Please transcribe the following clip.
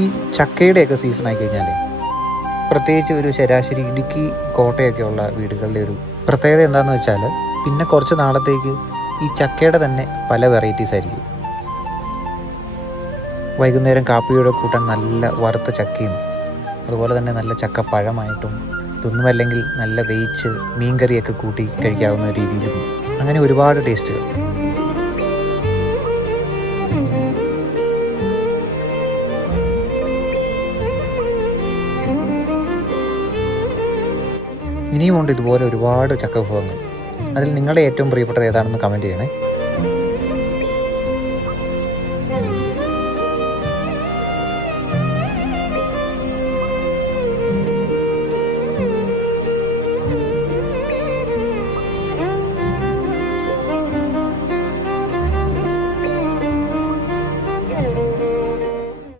ഈ ചക്കയുടെയൊക്കെ സീസൺ ആയി കഴിഞ്ഞാൽ പ്രത്യേകിച്ച് ഒരു ശരാശരി ഇടുക്കി കോട്ടയൊക്കെ ഉള്ള വീടുകളുടെ ഒരു പ്രത്യേകത എന്താണെന്ന് വെച്ചാൽ പിന്നെ കുറച്ച് നാളത്തേക്ക് ഈ ചക്കയുടെ തന്നെ പല വെറൈറ്റീസ് ആയിരിക്കും. വൈകുന്നേരം കാപ്പിയുടെ കൂട്ടാൻ നല്ല വറുത്ത ചക്കയും അതുപോലെ തന്നെ നല്ല ചക്കപ്പഴമായിട്ടും ഇതൊന്നുമല്ലെങ്കിൽ നല്ല വേവിച്ച് മീൻകറിയൊക്കെ കൂട്ടി കഴിക്കാവുന്ന രീതിയിലും അങ്ങനെ ഒരുപാട് ടേസ്റ്റുകൾ. ഇനിയുമുണ്ട് ഇതുപോലെ ഒരുപാട് ചക്ക വിഭവങ്ങൾ. അതിൽ നിങ്ങളുടെ ഏറ്റവും പ്രിയപ്പെട്ടത് ഏതാണെന്ന് കമൻറ്റ് ചെയ്യണേ.